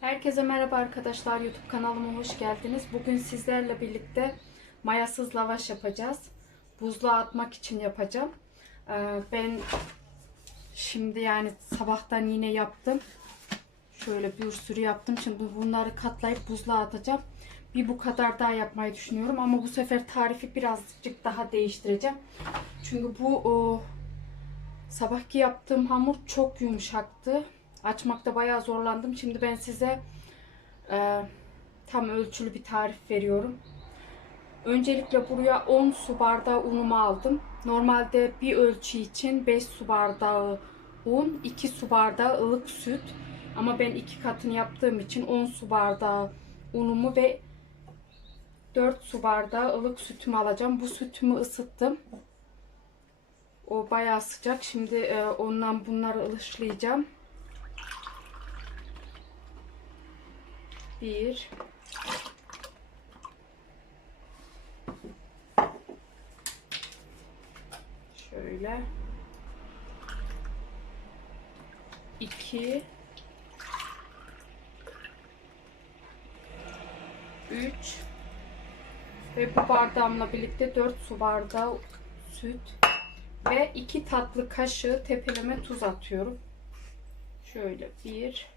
Herkese merhaba arkadaşlar. YouTube kanalıma hoş geldiniz. Bugün sizlerle birlikte mayasız lavaş yapacağız. Buzluğa atmak için yapacağım. Ee, ben şimdi yani sabahtan yine yaptım. Şöyle bir sürü yaptım. Şimdi bunları katlayıp buzluğa atacağım. Bir bu kadar daha yapmayı düşünüyorum. Ama bu sefer tarifi birazcık daha değiştireceğim. Çünkü bu o, sabahki yaptığım hamur çok yumuşaktı. Açmakta bayağı zorlandım. Şimdi ben size e, tam ölçülü bir tarif veriyorum. Öncelikle buraya 10 su bardağı unumu aldım. Normalde bir ölçü için 5 su bardağı un, 2 su bardağı ılık süt. Ama ben iki katını yaptığım için 10 su bardağı unumu ve 4 su bardağı ılık sütümü alacağım. Bu sütümü ısıttım. O bayağı sıcak. Şimdi e, ondan bunları ılışlayacağım. Bir. Şöyle. iki, Üç. Ve bu bardağımla birlikte 4 su bardağı süt ve 2 tatlı kaşığı tepeleme tuz atıyorum. Şöyle bir,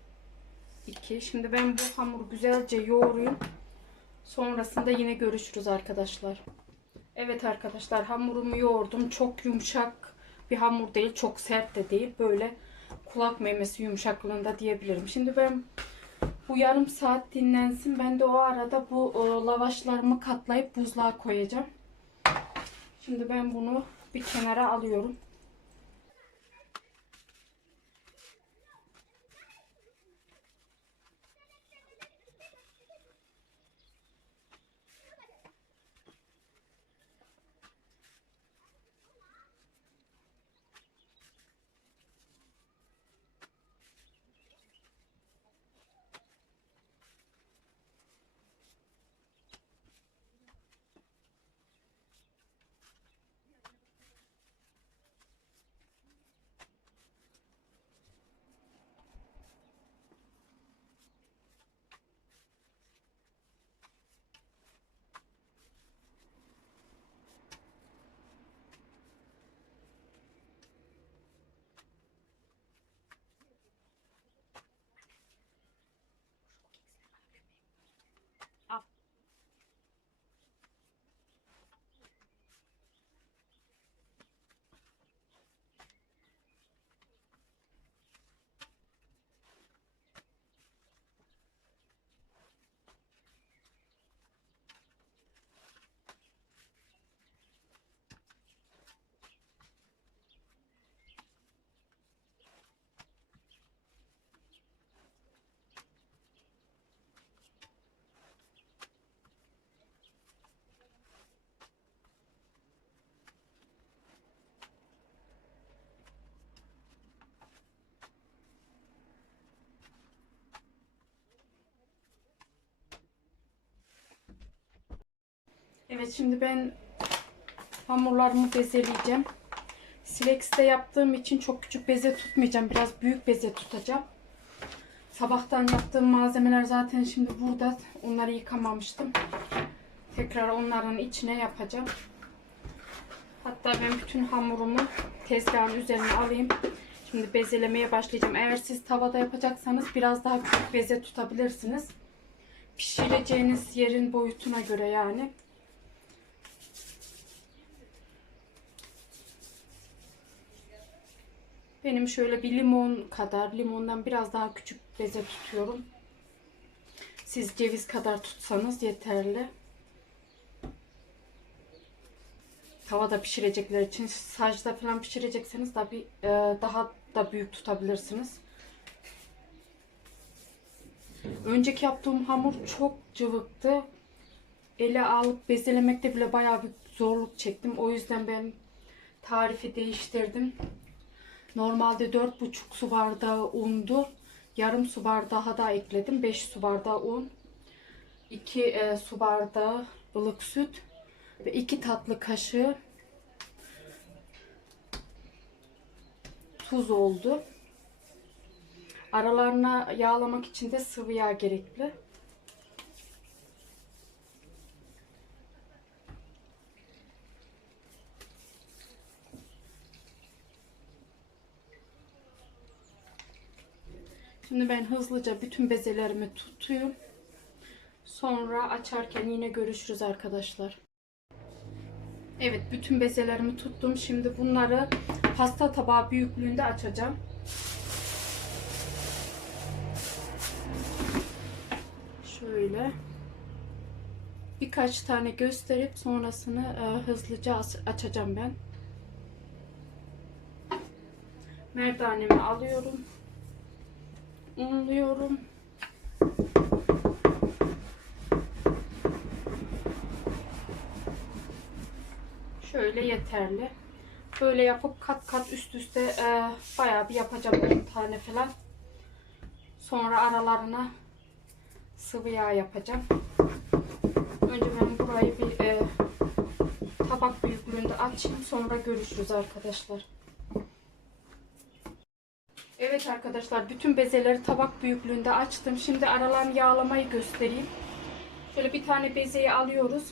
2. Şimdi ben bu hamuru güzelce yoğurayım. Sonrasında yine görüşürüz arkadaşlar. Evet arkadaşlar hamurumu yoğurdum. Çok yumuşak bir hamur değil. Çok sert de değil. Böyle kulak memesi yumuşaklığında diyebilirim. Şimdi ben bu yarım saat dinlensin. Ben de o arada bu o, lavaşlarımı katlayıp buzluğa koyacağım. Şimdi ben bunu bir kenara alıyorum. Evet şimdi ben hamurlarımı bezeleyeceğim. Silex'te yaptığım için çok küçük beze tutmayacağım. Biraz büyük beze tutacağım. Sabahtan yaptığım malzemeler zaten şimdi burada. Onları yıkamamıştım. Tekrar onların içine yapacağım. Hatta ben bütün hamurumu tezgahın üzerine alayım. Şimdi bezelemeye başlayacağım. Eğer siz tavada yapacaksanız biraz daha küçük beze tutabilirsiniz. Pişireceğiniz yerin boyutuna göre yani. Benim şöyle bir limon kadar, limondan biraz daha küçük beze tutuyorum. Siz ceviz kadar tutsanız yeterli. Tavada pişirecekler için, sacda falan pişirecekseniz tabi e, daha da büyük tutabilirsiniz. Önceki yaptığım hamur çok cıvıktı. Ele alıp bezelemekte bile bayağı bir zorluk çektim. O yüzden ben tarifi değiştirdim. Normalde 4,5 su bardağı undu. Yarım su bardağı da ekledim. 5 su bardağı un. 2 e, su bardağı ılık süt. Ve 2 tatlı kaşığı tuz oldu. Aralarına yağlamak için de sıvı yağ gerekli. Şimdi ben hızlıca bütün bezelerimi tutuyorum. Sonra açarken yine görüşürüz arkadaşlar. Evet bütün bezelerimi tuttum. Şimdi bunları pasta tabağı büyüklüğünde açacağım. Şöyle birkaç tane gösterip sonrasını e, hızlıca açacağım ben. Merdanemi alıyorum. Unluyorum. Şöyle yeterli. Böyle yapıp kat kat üst üste e, bayağı bir yapacağım 10 tane falan. Sonra aralarına sıvı yağ yapacağım. Önce ben burayı bir e, tabak büyüklüğünde açayım. Sonra görüşürüz arkadaşlar. Evet arkadaşlar bütün bezeleri tabak büyüklüğünde açtım. Şimdi aralarını yağlamayı göstereyim. Şöyle bir tane bezeyi alıyoruz.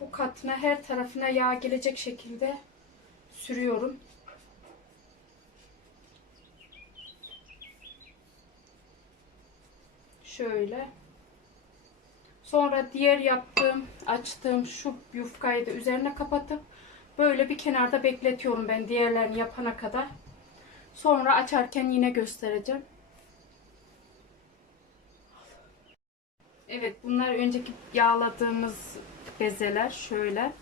Bu katına her tarafına yağ gelecek şekilde sürüyorum. Şöyle. Sonra diğer yaptığım, açtığım şu yufkayı da üzerine kapatıp böyle bir kenarda bekletiyorum ben diğerlerini yapana kadar. Sonra açarken yine göstereceğim. Evet bunlar önceki yağladığımız bezeler şöyle.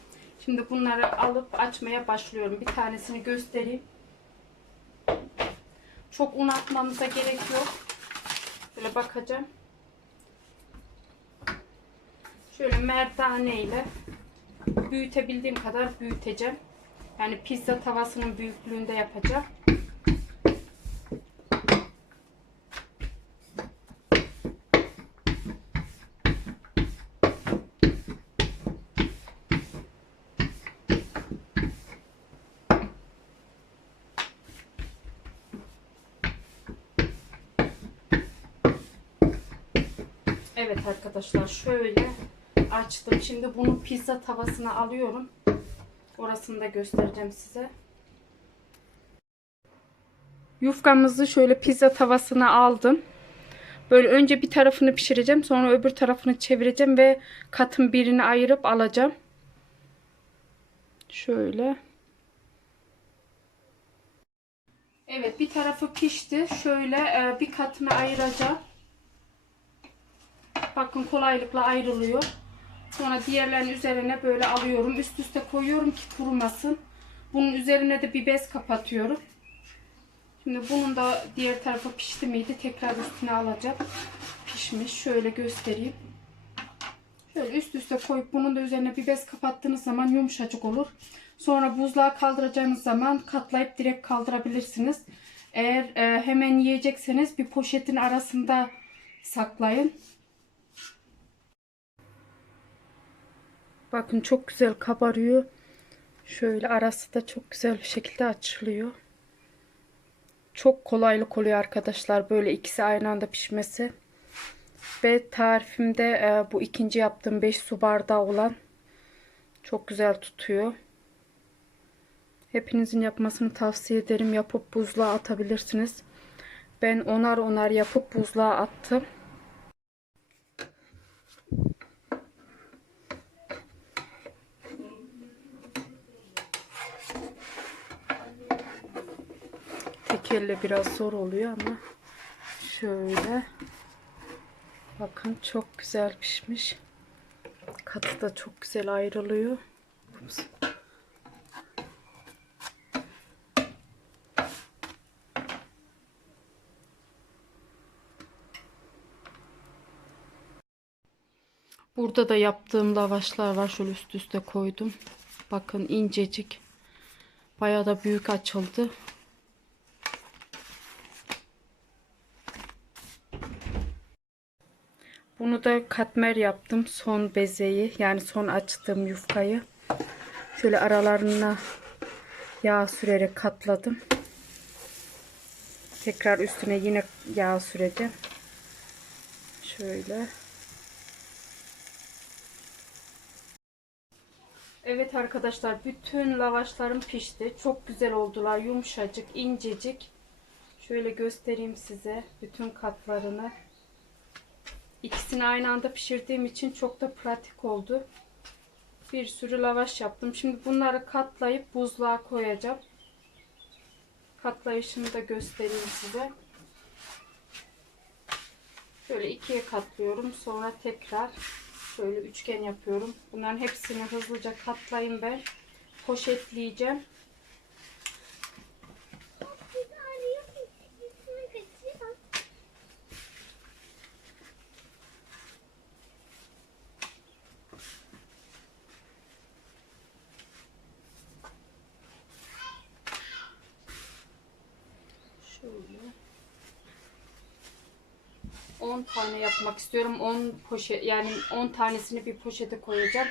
Şimdi bunları alıp açmaya başlıyorum. Bir tanesini göstereyim. Çok un atmamıza gerek yok. Böyle bakacağım. Şöyle merdane ile büyütebildiğim kadar büyüteceğim. Yani pizza tavasının büyüklüğünde yapacağım. Evet arkadaşlar şöyle açtım. Şimdi bunu pizza tavasına alıyorum. Orasını da göstereceğim size. Yufkamızı şöyle pizza tavasına aldım. Böyle önce bir tarafını pişireceğim. Sonra öbür tarafını çevireceğim ve katın birini ayırıp alacağım. Şöyle. Evet bir tarafı pişti. Şöyle e, bir katını ayıracağım. Bakın kolaylıkla ayrılıyor. Sonra diğerlerini üzerine böyle alıyorum. Üst üste koyuyorum ki kurumasın. Bunun üzerine de bir bez kapatıyorum. Şimdi bunun da diğer tarafı pişti miydi? Tekrar üstüne alacağım. Pişmiş. Şöyle göstereyim. Şöyle üst üste koyup bunun da üzerine bir bez kapattığınız zaman yumuşacık olur. Sonra buzluğa kaldıracağınız zaman katlayıp direkt kaldırabilirsiniz. Eğer e, hemen yiyecekseniz bir poşetin arasında saklayın. Bakın çok güzel kabarıyor. Şöyle arası da çok güzel bir şekilde açılıyor. Çok kolaylık oluyor arkadaşlar böyle ikisi aynı anda pişmesi. Ve tarifimde e, bu ikinci yaptığım 5 su bardağı olan çok güzel tutuyor. Hepinizin yapmasını tavsiye ederim. Yapıp buzluğa atabilirsiniz. Ben onar onar yapıp buzluğa attım. Tek elle biraz zor oluyor ama şöyle bakın çok güzel pişmiş. Katı da çok güzel ayrılıyor. Burada da yaptığım lavaşlar var. Şöyle üst üste koydum. Bakın incecik. Bayağı da büyük açıldı. Bunu da katmer yaptım. Son bezeyi yani son açtığım yufkayı. Şöyle aralarına yağ sürerek katladım. Tekrar üstüne yine yağ süreceğim. Şöyle. Evet arkadaşlar bütün lavaşlarım pişti. Çok güzel oldular. Yumuşacık, incecik. Şöyle göstereyim size bütün katlarını. İkisini aynı anda pişirdiğim için çok da pratik oldu. Bir sürü lavaş yaptım. Şimdi bunları katlayıp buzluğa koyacağım. Katlayışını da göstereyim size. Şöyle ikiye katlıyorum. Sonra tekrar şöyle üçgen yapıyorum. Bunların hepsini hızlıca katlayayım ben. Poşetleyeceğim. 10 tane yapmak istiyorum. 10 poşet yani 10 tanesini bir poşete koyacağım.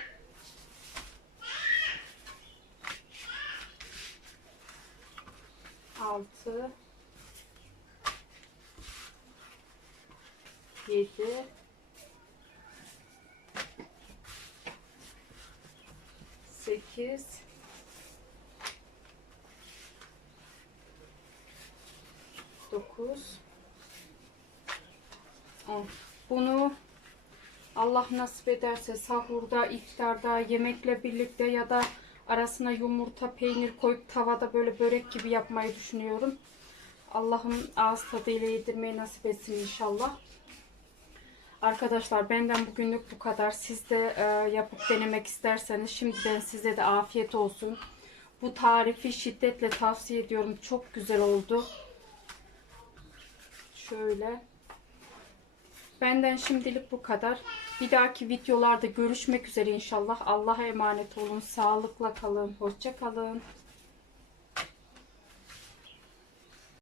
Altı. Yedi. Sekiz. 9 10. Bunu Allah nasip ederse sahurda, iftarda, yemekle birlikte ya da arasına yumurta, peynir koyup tavada böyle börek gibi yapmayı düşünüyorum. Allah'ım ağız tadıyla yedirmeyi nasip etsin inşallah. Arkadaşlar benden bugünlük bu kadar. Siz de e, yapıp denemek isterseniz şimdiden size de afiyet olsun. Bu tarifi şiddetle tavsiye ediyorum. Çok güzel oldu. Şöyle. Benden şimdilik bu kadar. Bir dahaki videolarda görüşmek üzere inşallah. Allah'a emanet olun. Sağlıkla kalın. Hoşça kalın.